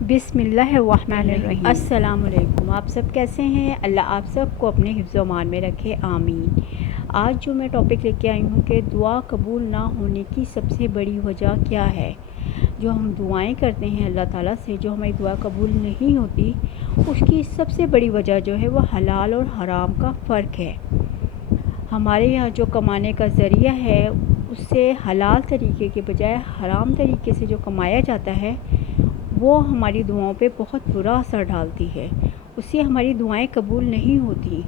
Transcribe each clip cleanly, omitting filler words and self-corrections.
بسم اللہ الرحمن الرحیم۔ السلام علیکم، آپ سب کیسے ہیں؟ اللہ آپ سب کو اپنے حفظ و امان میں رکھے، آمین۔ آج جو میں ٹاپک لے کے آئی ہوں کہ دعا قبول نہ ہونے کی سب سے بڑی وجہ کیا ہے۔ جو ہم دعائیں کرتے ہیں اللہ تعالیٰ سے، جو ہماری دعا قبول نہیں ہوتی، اس کی سب سے بڑی وجہ جو ہے وہ حلال اور حرام کا فرق ہے۔ ہمارے یہاں جو کمانے کا ذریعہ ہے، اس سے حلال طریقے کے بجائے حرام طریقے سے جو کمایا جاتا ہے، وہ ہماری دعاؤں پہ بہت برا اثر ڈالتی ہے، اس سے ہماری دعائیں قبول نہیں ہوتی۔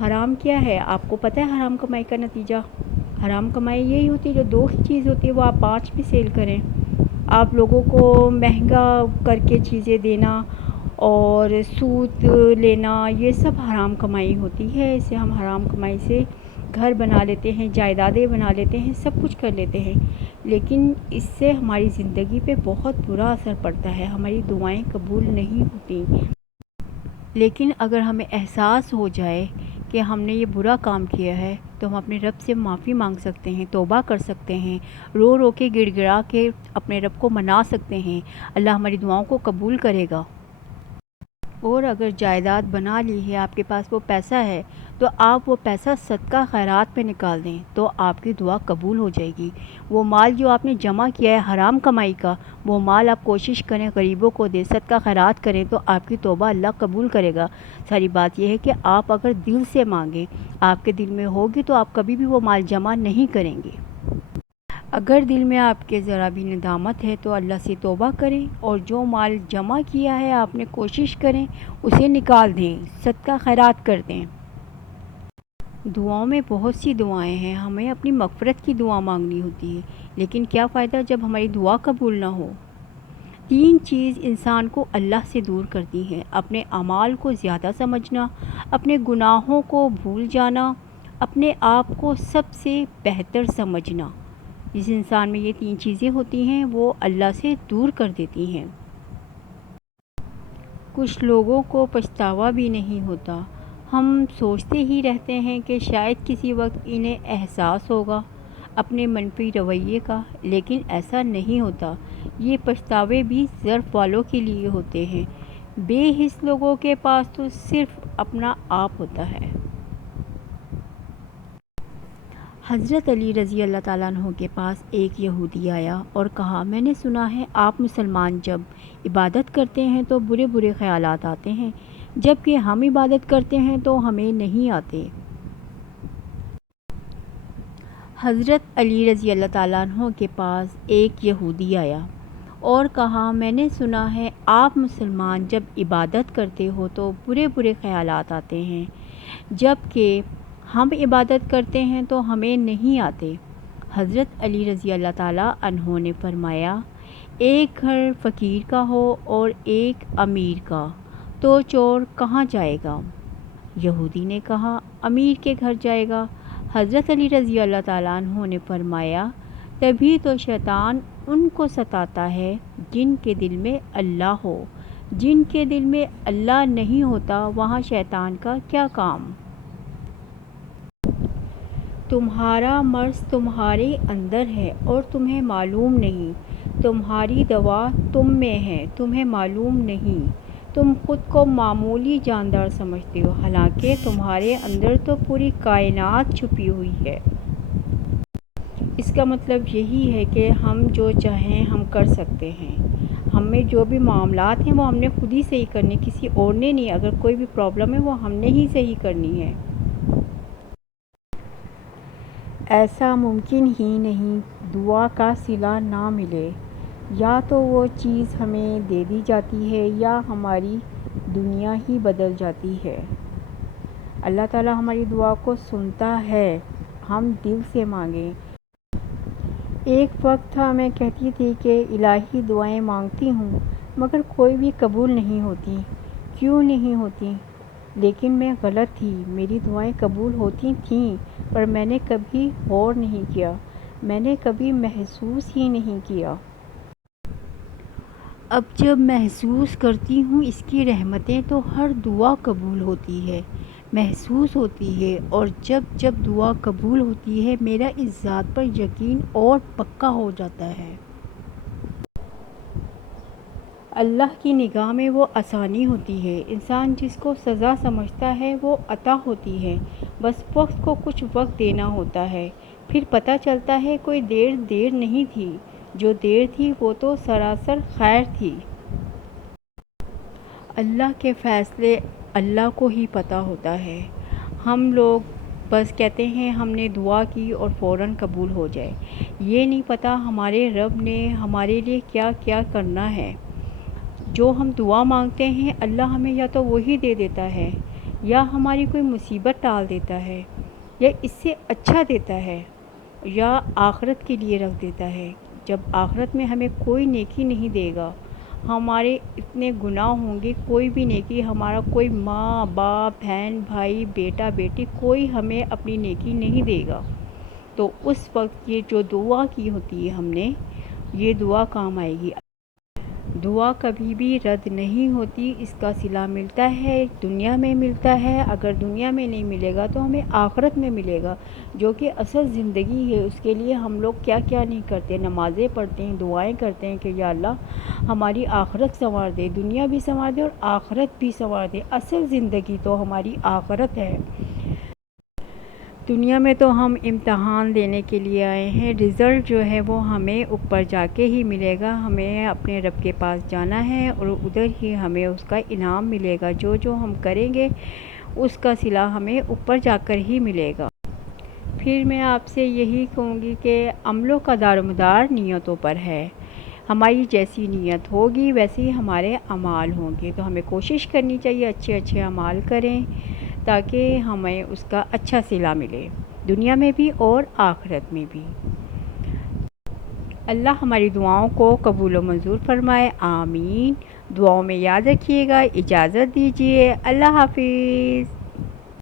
حرام کیا ہے؟ آپ کو پتہ ہے حرام کمائی کا نتیجہ؟ حرام کمائی یہی ہوتی ہے جو دو ہی چیز ہوتی ہے وہ آپ 5 میں سیل کریں۔ آپ لوگوں کو مہنگا کر کے چیزیں دینا اور سود لینا، یہ سب حرام کمائی ہوتی ہے۔ اسے ہم حرام کمائی سے گھر بنا لیتے ہیں، جائیدادیں بنا لیتے ہیں، سب کچھ کر لیتے ہیں، لیکن اس سے ہماری زندگی پہ بہت برا اثر پڑتا ہے، ہماری دعائیں قبول نہیں ہوتی۔ لیکن اگر ہمیں احساس ہو جائے کہ ہم نے یہ برا کام کیا ہے تو ہم اپنے رب سے معافی مانگ سکتے ہیں، توبہ کر سکتے ہیں، رو رو کے گڑ گڑا کے اپنے رب کو منا سکتے ہیں، اللہ ہماری دعاؤں کو قبول کرے گا۔ اور اگر جائیداد بنا لی ہے، آپ کے پاس وہ پیسہ ہے، تو آپ وہ پیسہ صدقہ خیرات میں نکال دیں تو آپ کی دعا قبول ہو جائے گی۔ وہ مال جو آپ نے جمع کیا ہے حرام کمائی کا، وہ مال آپ کوشش کریں غریبوں کو دیں، صدقہ خیرات کریں تو آپ کی توبہ اللہ قبول کرے گا۔ ساری بات یہ ہے کہ آپ اگر دل سے مانگیں، آپ کے دل میں ہوگی تو آپ کبھی بھی وہ مال جمع نہیں کریں گے۔ اگر دل میں آپ کے ذرا بھی ندامت ہے تو اللہ سے توبہ کریں، اور جو مال جمع کیا ہے آپ نے کوشش کریں اسے نکال دیں، صدقہ خیرات کر دیں۔ دعاؤں میں بہت سی دعائیں ہیں، ہمیں اپنی مغفرت کی دعا مانگنی ہوتی ہے، لیکن کیا فائدہ جب ہماری دعا قبول نہ ہو۔ 3 چیز انسان کو اللہ سے دور کرتی ہیں: اپنے اعمال کو زیادہ سمجھنا، اپنے گناہوں کو بھول جانا، اپنے آپ کو سب سے بہتر سمجھنا۔ جس انسان میں یہ 3 چیزیں ہوتی ہیں وہ اللہ سے دور کر دیتی ہیں۔ کچھ لوگوں کو پچھتاوا بھی نہیں ہوتا، ہم سوچتے ہی رہتے ہیں کہ شاید کسی وقت انہیں احساس ہوگا اپنے منفی رویے کا، لیکن ایسا نہیں ہوتا۔ یہ پچھتاوے بھی ظرف والوں کے لیے ہوتے ہیں، بے حس لوگوں کے پاس تو صرف اپنا آپ ہوتا ہے۔ حضرت علی رضی اللہ تعالیٰ عنہ کے پاس ایک یہودی آیا اور کہا، میں نے سنا ہے آپ مسلمان جب عبادت کرتے ہیں تو برے برے خیالات آتے ہیں، جبکہ ہم عبادت کرتے ہیں تو ہمیں نہیں آتے۔ حضرت علی رضی اللہ تعالیٰ عنہ کے پاس ایک یہودی آیا اور کہا، میں نے سنا ہے آپ مسلمان جب عبادت کرتے ہو تو برے برے خیالات آتے ہیں، جبکہ ہم عبادت کرتے ہیں تو ہمیں نہیں آتے۔ حضرت علی رضی اللہ تعالیٰ عنہ نے فرمایا، ایک گھر فقیر کا ہو اور ایک امیر کا تو چور کہاں جائے گا؟ یہودی نے کہا، امیر کے گھر جائے گا۔ حضرت علی رضی اللہ تعالیٰ عنہ نے فرمایا، تبھی تو شیطان ان کو ستاتا ہے جن کے دل میں اللہ ہو، جن کے دل میں اللہ نہیں ہوتا وہاں شیطان کا کیا کام؟ تمہارا مرض تمہارے اندر ہے اور تمہیں معلوم نہیں، تمہاری دوا تم میں ہے، تمہیں معلوم نہیں۔ تم خود کو معمولی جاندار سمجھتے ہو، حالانکہ تمہارے اندر تو پوری کائنات چھپی ہوئی ہے۔ اس کا مطلب یہی ہے کہ ہم جو چاہیں ہم کر سکتے ہیں، ہم میں جو بھی معاملات ہیں وہ ہم نے خود ہی صحیح کرنے، کسی اور نے نہیں۔ اگر کوئی بھی پرابلم ہے وہ ہم نے ہی صحیح کرنی ہے۔ ایسا ممکن ہی نہیں دعا کا صلہ نہ ملے، یا تو وہ چیز ہمیں دے دی جاتی ہے یا ہماری دنیا ہی بدل جاتی ہے۔ اللہ تعالیٰ ہماری دعا کو سنتا ہے، ہم دل سے مانگیں۔ ایک وقت تھا میں کہتی تھی کہ الہی دعائیں مانگتی ہوں مگر کوئی بھی قبول نہیں ہوتی، کیوں نہیں ہوتی؟ لیکن میں غلط تھی، میری دعائیں قبول ہوتی تھیں پر میں نے کبھی غور نہیں کیا، میں نے کبھی محسوس ہی نہیں کیا۔ اب جب محسوس کرتی ہوں اس کی رحمتیں تو ہر دعا قبول ہوتی ہے، محسوس ہوتی ہے، اور جب جب دعا قبول ہوتی ہے میرا اس ذات پر یقین اور پکا ہو جاتا ہے۔ اللہ کی نگاہ میں وہ آسانی ہوتی ہے، انسان جس کو سزا سمجھتا ہے وہ عطا ہوتی ہے، بس وقت کو کچھ وقت دینا ہوتا ہے، پھر پتہ چلتا ہے کوئی دیر نہیں تھی، جو دیر تھی وہ تو سراسر خیر تھی۔ اللہ کے فیصلے اللہ کو ہی پتہ ہوتا ہے، ہم لوگ بس کہتے ہیں ہم نے دعا کی اور فوراً قبول ہو جائے، یہ نہیں پتہ ہمارے رب نے ہمارے لیے کیا کیا کرنا ہے۔ جو ہم دعا مانگتے ہیں اللہ ہمیں یا تو وہی دے دیتا ہے، یا ہماری کوئی مصیبت ٹال دیتا ہے، یا اس سے اچھا دیتا ہے، یا آخرت کے لیے رکھ دیتا ہے۔ جب آخرت میں ہمیں کوئی نیکی نہیں دے گا، ہمارے اتنے گناہ ہوں گے، کوئی بھی نیکی، ہمارا کوئی ماں باپ بہن بھائی بیٹا بیٹی کوئی ہمیں اپنی نیکی نہیں دے گا، تو اس وقت یہ جو دعا کی ہوتی ہے ہم نے، یہ دعا کام آئے گی۔ دعا کبھی بھی رد نہیں ہوتی، اس کا صلہ ملتا ہے، دنیا میں ملتا ہے، اگر دنیا میں نہیں ملے گا تو ہمیں آخرت میں ملے گا، جو کہ اصل زندگی ہے۔ اس کے لیے ہم لوگ کیا کیا نہیں کرتے، نمازیں پڑھتے ہیں، دعائیں کرتے ہیں کہ یا اللہ ہماری آخرت سنوار دے، دنیا بھی سنوار دے اور آخرت بھی سنوار دے۔ اصل زندگی تو ہماری آخرت ہے۔ دنیا میں تو ہم امتحان دینے کے لیے آئے ہیں، رزلٹ جو ہے وہ ہمیں اوپر جا کے ہی ملے گا، ہمیں اپنے رب کے پاس جانا ہے اور ادھر ہی ہمیں اس کا انعام ملے گا، جو جو ہم کریں گے اس کا صلہ ہمیں اوپر جا کر ہی ملے گا۔ پھر میں آپ سے یہی کہوں گی کہ عملوں کا دار و مدار نیتوں پر ہے، ہماری جیسی نیت ہوگی ویسے ہی ہمارے اعمال ہوں گے، تو ہمیں کوشش کرنی چاہیے اچھے اچھے اعمال کریں تاکہ ہمیں اس کا اچھا صلہ ملے، دنیا میں بھی اور آخرت میں بھی۔ اللہ ہماری دعاؤں کو قبول و منظور فرمائے، آمین۔ دعاؤں میں یاد رکھیے گا، اجازت دیجیے، اللہ حافظ۔